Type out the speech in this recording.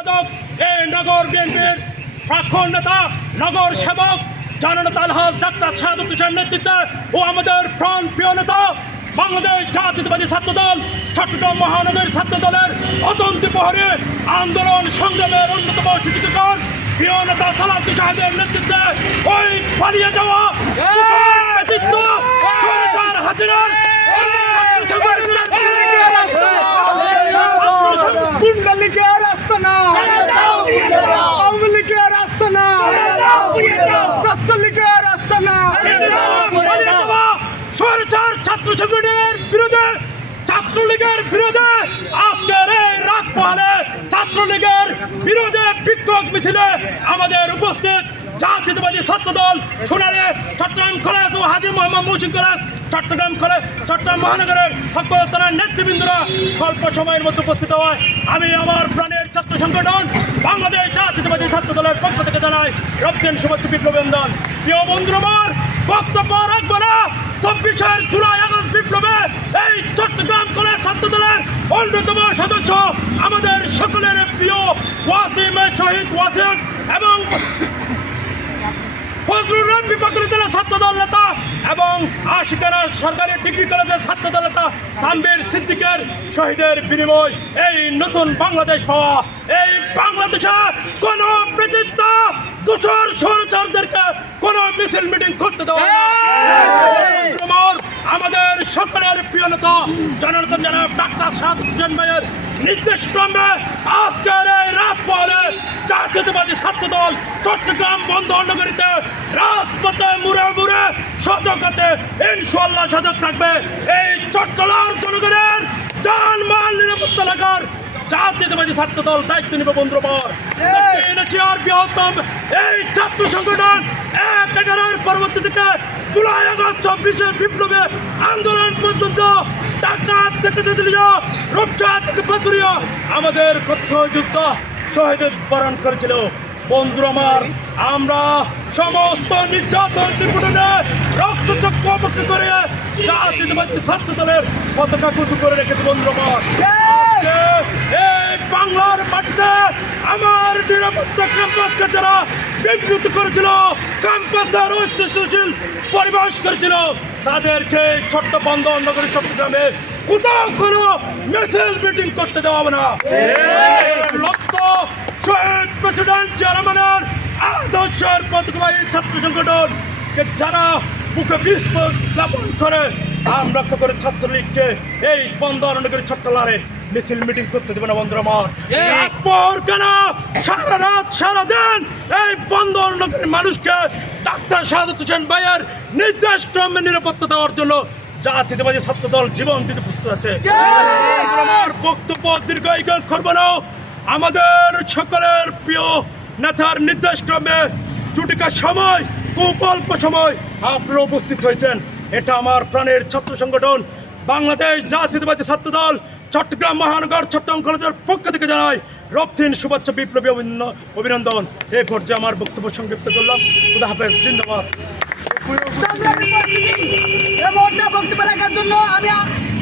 এই নগর বিএনপির প্রাক্তন নেতা নগর সেবক জননেতা আলহাজ ডাক্তার সাদত হোসেন নেতৃত্বে ও আমাদের প্রাণ প্রিয় নেতা বাংলাদেশ জাতীয়তাবাদী ছাত্রদল চট্টগ্রাম মহানগর ছাত্রদলের অতন্তি প্রহরী আন্দোলন সংগ্রামের অন্যতম সূচিকর প্রিয় নেতা সালাউদ্দিন সাহেবের নেতৃত্বে ওই পালিয়ে যাওয়া হাজিরার পুন্ডলিকের আস্তানা আওয়ামী লীগের আস্তানা ছাত্রলীগের আস্তানা সরকার ছাত্র সংগঠনের বিরুদ্ধে ছাত্রলীগের বিরুদ্ধে আজকের এই রাত পহলে ছাত্রলীগের বিরুদ্ধে বিক্ষোভ মিছিলে আমাদের উপস্থিত জাতীয়তাবাদী ছাত্রদল সোনালী চট্টগ্রাম কলেজ ও হাজী মোহাম্মদ মহসিন কলেজ চট্টগ্রাম মহানগরের সকল থানার নেতৃবৃন্দরা স্বল্প সময়ের মধ্যে উপস্থিত হয় আমি আমার প্রাণের ছাত্র সংগঠন বাংলাদেশ জাতীয়তাবাদী ছাত্রদলের পক্ষ থেকে জানাই রক্তিম শুভেচ্ছা বিপ্লবেন্দন প্রিয় বন্ধুরা বক্তব্য রাখবো না 26 জুলাই আগস্ট বিপ্লবে এই চট্টগ্রাম কলেজ ছাত্রদলের অন্যতম সদস্য আমাদের সকলের প্রিয় ওয়াসিম শহীদ ওয়াসিম এবং ফজলুর রহমান বিভাগীয় জেলা ছাত্রদল নেতা এবং আশিকানা সরকারি ডিগ্রি কলেজের ছাত্রদল নেতা তানভীর সিদ্দিকের শহীদের বিনিময় এই নতুন বাংলাদেশ পাওয়া এই বাংলাদেশে কোনো ব্রিটিশ দূষর সরকারদেরকে কোনো মিছিল মিটিং করতে দেওয়া আমাদের সকলের প্রিয় নেতা জননেতা জনাব ডাক্তার সাদত হোসেন ভাইয়ের নির্দেশ ক্রমে আজকের এই রাত পহলে জাতীয়তাবাদী ছাত্রদল চট্টগ্রাম বন্দর নগরীতে রাজপথে মুড়ে মুড়ে সজাগ আছে ইনশাআল্লাহ সজাগ থাকবে এই চট্টগ্রাম জনগণের জানমাল নিরাপত্তা লাগার জাতীয়তাবাদী ছাত্রদল দায়িত্ব নেবে বন্ধুবর বৃহত্তম এই ছাত্র সংগঠন 1/11 পরবর্তী থেকে জুলাই আগস্ট 26 বিপ্লবে আন্দোলন পর্যন্ত ডাকাত থেকে দিল্লিয়া রূপসা থেকে পাতুরিয়া আমাদের যুদ্ধ শহীদের বরণ করেছিল বন্ধুরা আমার আমরা সমস্ত নির্যাতন নিপীড়নে রক্তচক্ষু অপেক্ষা করে জাতীয়তাবাদী ছাত্রদলের পতাকা উঁচু করে রেখেছে বন্ধুরা এই বাংলার মাটিতে আমার নিরাপত্তা ক্যাম্পাসকে যারা বিকৃত করেছিল ক্যাম্পাসের ঐতিহ্যশীল পরিবেশ করেছিল তাদেরকে ছোট্ট বন্দর নগরী চট্টগ্রামে কোথাও কোনো মিছিল মিটিং করতে দেওয়া হবে না লক্ষ্য শহীদ প্রেসিডেন্ট চেয়ারম্যানের আদর্শের পতাকাবাহী ছাত্র সংগঠনকে যারা বুকে বিষ যাপন করে আমরা রক্ষা করে ছাত্রলীগকে এই বন্দর নগরী চট্টগ্রামে মিছিল মিটিং করতে দেবে না বন্ধুরা আমার পর কেন সারা রাত সারাদিন এই বন্দর নগরীর মানুষকে ডাক্তার সাদত হোসেন ভাইয়ের নির্দেশ ক্রমে নিরাপত্তা দেওয়ার জন্য জাতীয়তাবাদী ছাত্রদল জীবন দিতে প্রস্তুত আছে আমার বক্তব্য দীর্ঘায়িত করব না আমাদের সকলের প্রিয় নেতার নির্দেশ ক্রমে ছুটিকার সময় খুব অল্প সময় আপনারা উপস্থিত হয়েছেন এটা আমার প্রাণের ছাত্র সংগঠন বাংলাদেশ জাতীয়তাবাদী ছাত্রদল চট্টগ্রাম মহানগর চট্টগ্রাম কলেজের পক্ষ থেকে জানাই রক্তিম শুভেচ্ছা বিপ্লবী অভিনন্দন এই পর্যায়ে আমার বক্তব্য সংক্ষিপ্ত করলাম খুদা হাফেজ জিন্দাবাদ বক্তব্য রাখার জন্য আমি